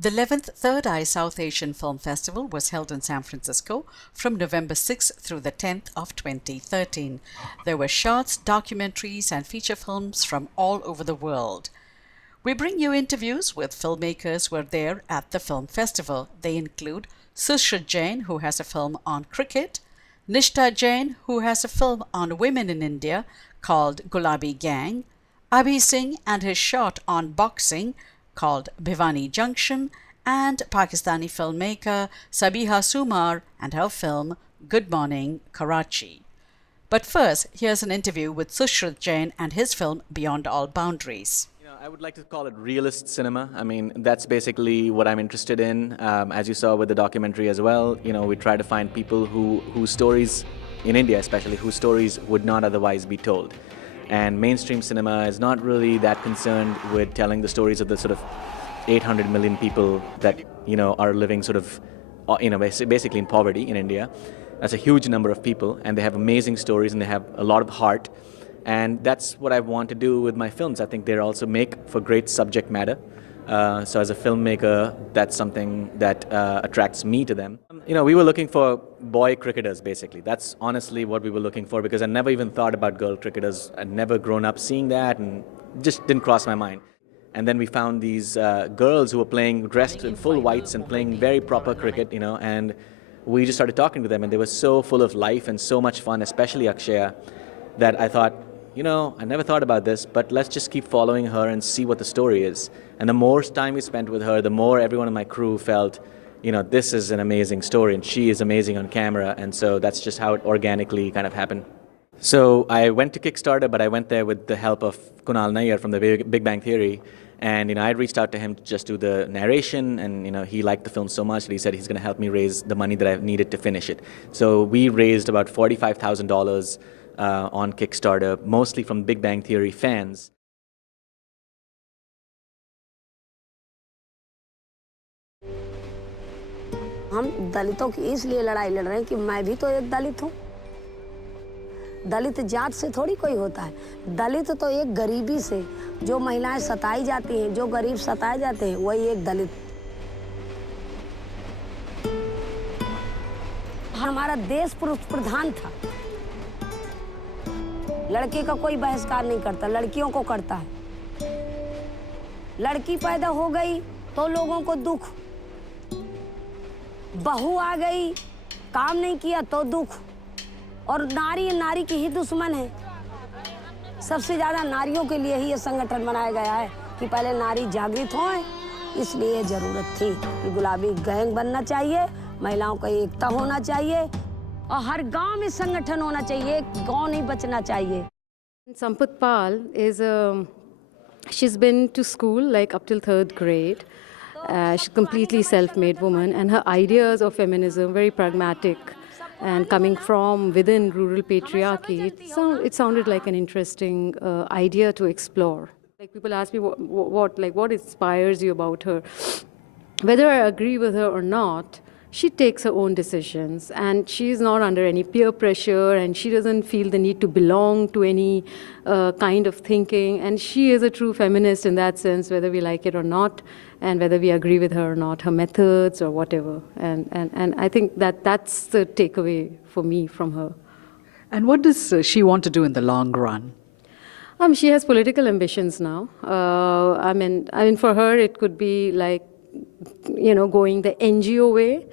The 11th Third Eye South Asian Film Festival was held in San Francisco from November 6th through the 10th of 2013. There were shorts, documentaries, and feature films from all over the world. We bring you interviews with filmmakers who are there at the film festival. They include Nishtha Jain, who has a film on cricket, Nishtha Jain, who has a film on women in India called Gulabi Gang, Abhi Singh and his short on boxing called Bhiwani Junction, and Pakistani filmmaker Sabiha Sumar and her film Good Morning, Karachi. But first, here's an interview with Sushrut Jain and his film Beyond All Boundaries. I would like to call it realist cinema. I mean, that's basically what I'm interested in. As you saw with the documentary as well, we try to find people whose stories, in India especially, whose stories would not otherwise be told. And mainstream cinema is not really that concerned with telling the stories of the sort of 800 million people that, are living sort of, basically in poverty in India. That's a huge number of people, and they have amazing stories and they have a lot of heart. And that's what I want to do with my films. I think they also make for great subject matter. So as a filmmaker, that's something that attracts me to them. We were looking for boy cricketers, basically. That's honestly what we were looking for, because I never even thought about girl cricketers. I'd never grown up seeing that, and just didn't cross my mind. And then we found these girls who were dressed in full whites and playing very proper cricket, and we just started talking to them, and they were so full of life and so much fun, especially Akshaya, that I thought, I never thought about this, but let's just keep following her and see what the story is. And the more time we spent with her, the more everyone in my crew felt, this is an amazing story, and she is amazing on camera, and so that's just how it organically kind of happened. So I went to Kickstarter, but I went there with the help of Kunal Nayyar from the Big Bang Theory, and I reached out to him to just do the narration, and he liked the film so much that he said he's going to help me raise the money that I needed to finish it. So we raised about $45,000 on Kickstarter, mostly from Big Bang Theory fans. हम दलितों की इसलिए लड़ाई लड़ रहे हैं कि मैं भी तो एक दलित हूँ। दलित जात से थोड़ी कोई होता है। दलित तो एक गरीबी से, जो महिलाएं सताई जाती हैं, जो गरीब सताए जाते हैं, वही एक दलित। हमारा देश पुरुष प्रधान था। लड़के का कोई बहिष्कार नहीं करता, लड़कियों को करता है। लड़की पैदा हो गई तो लोगों को दुख, बहू आ गई काम नहीं किया तो दुख, और नारी की ही दुश्मन है। सबसे ज़्यादा नारियों के लिए ही ये संगठन बनाया गया है कि पहले नारी जागृत हों, इसलिए ज़रूरत थी कि गुलाबी गैंग बनना चाहिए, महिलाओं का एकता होना चाहिए, और हर गांव में संगठन होना चाहिए, गांव नहीं बचना चाहिए। Sampath Pal is she's been to school like up till 3rd grade. She's a completely self-made woman, and her ideas of feminism very pragmatic and coming from within rural patriarchy. It sounded like an interesting idea to explore. Like people ask me what inspires you about her. Whether I agree with her or not, she takes her own decisions, and she's not under any peer pressure, and she doesn't feel the need to belong to any kind of thinking. And she is a true feminist in that sense, whether we like it or not, and whether we agree with her or not, her methods or whatever. And I think that's the takeaway for me from her. And what does she want to do in the long run? She has political ambitions now. I mean, for her, it could be like, going the NGO way,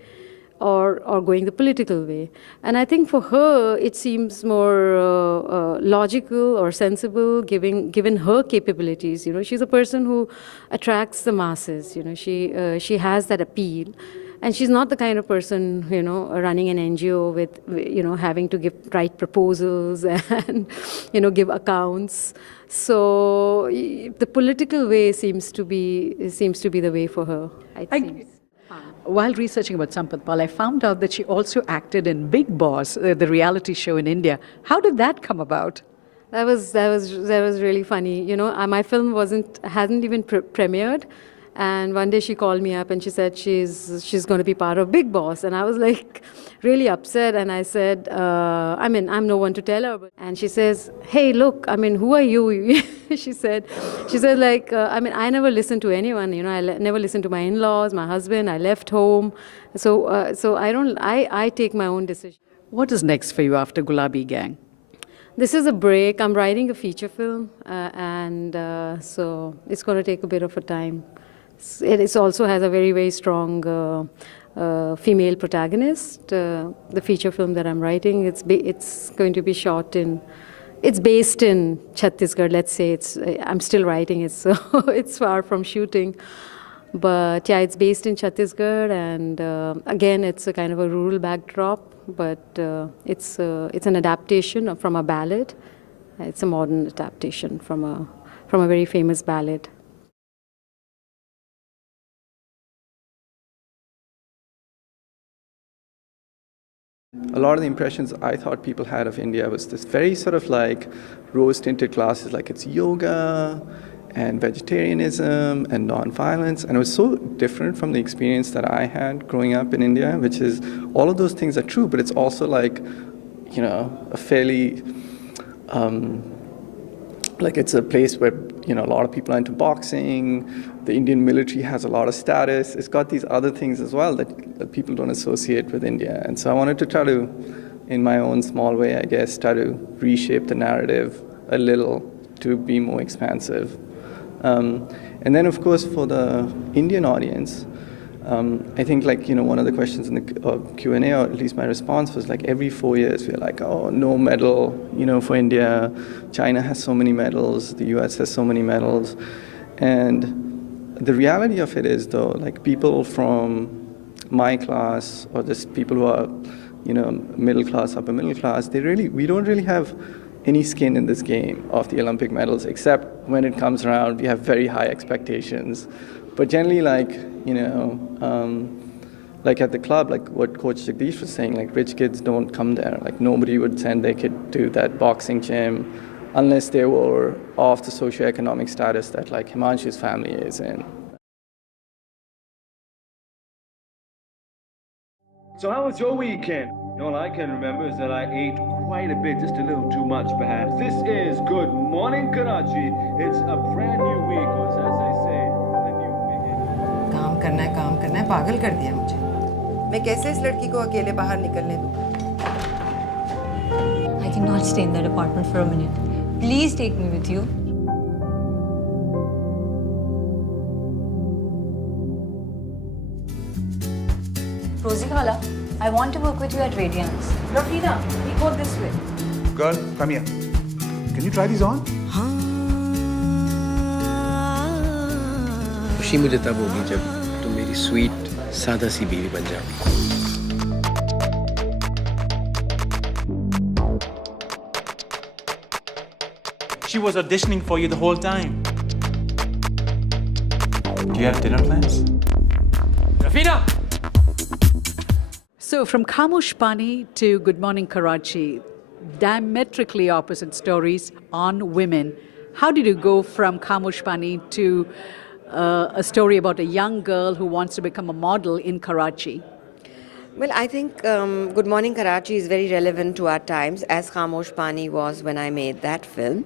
or going the political way. And I think for her, it seems more logical or sensible, given her capabilities. She's a person who attracts the masses. She has that appeal. And she's not the kind of person, running an NGO with, having to write proposals and, give accounts. So the political way seems to be the way for her, I think. While researching about Sampath Pal, I found out that she also acted in Big Boss, the reality show in India. How did that come about? That was really funny. My film hadn't even premiered, And one day she called me up and she said she's going to be part of Big Boss. And I was like really upset. And I said, I'm no one to tell her. And she says, hey, look, who are you? she said, like, I never listened to anyone. I never listened to my in-laws, my husband. I left home. So I take my own decision. What is next for you after Gulabi Gang? This is a break. I'm writing a feature film, so it's going to take a bit of a time. It also has a very, very strong female protagonist. The feature film that I'm writing, it's going to be shot it's based in Chhattisgarh. Let's say I'm still writing it, so it's far from shooting. But yeah, it's based in Chhattisgarh, and again, it's a kind of a rural backdrop. But it's an adaptation from a ballad. It's a modern adaptation from a very famous ballad. A lot of the impressions I thought people had of India was this very sort of like rose-tinted glasses, like it's yoga and vegetarianism and non-violence. And it was so different from the experience that I had growing up in India, which is all of those things are true, but it's also like, a fairly, like it's a place where, a lot of people are into boxing. The Indian military has a lot of status. It's got these other things as well that people don't associate with India. And so I wanted to try to, in my own small way, I guess, try to reshape the narrative a little to be more expansive. And then, of course, for the Indian audience, I think, one of the questions in the Q&A, or at least my response was, every 4 years, we're like, oh, no medal, for India. China has so many medals. The US has so many medals. And the reality of it is, though, people from my class, or just people who are, middle class, upper middle class, we don't really have any skin in this game of the Olympic medals, except when it comes around, we have very high expectations. But generally, at the club, what Coach Jagdish was saying, rich kids don't come there. Nobody would send their kid to that boxing gym unless they were of the socioeconomic status that Himanshu's family is in. So how was your weekend? All I can remember is that I ate quite a bit, just a little too much perhaps. This is Good Morning Karachi. It's a brand new week, or as I say, a new beginning. काम करना है, पागल कर दिया मुझे। मैं कैसे इस लड़की को अकेले बाहर निकलने दूँ? I cannot stay in that apartment for a minute. Please take me with you. Rosie Khala, I want to work with you at Radiance. Rafina, we go this way. Girl, come here. Can you try these on? खुशी मुझे तब होगी जब तुम मेरी sweet सादा सी बीवी बन जाओ। She was auditioning for you the whole time. Do you have dinner plans? Rafina! So, from Khamosh Pani to Good Morning Karachi, diametrically opposite stories on women. How did you go from Khamosh Pani to a story about a young girl who wants to become a model in Karachi? Well, I think Good Morning Karachi is very relevant to our times, as Khamosh Pani was when I made that film.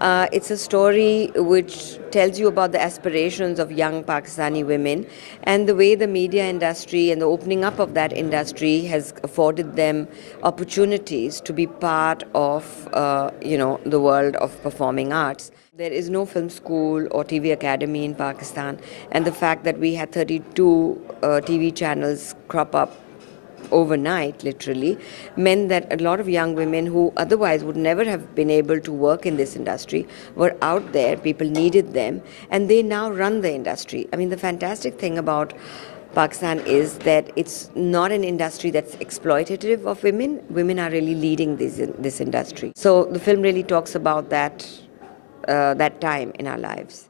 It's a story which tells you about the aspirations of young Pakistani women and the way the media industry and the opening up of that industry has afforded them opportunities to be part of, the world of performing arts. There is no film school or TV academy in Pakistan, and the fact that we had 32 TV channels crop up overnight, literally, meant that a lot of young women who otherwise would never have been able to work in this industry were out there, people needed them, and they now run the industry. I mean, the fantastic thing about Pakistan is that it's not an industry that's exploitative of women. Women are really leading this industry. So the film really talks about that time in our lives.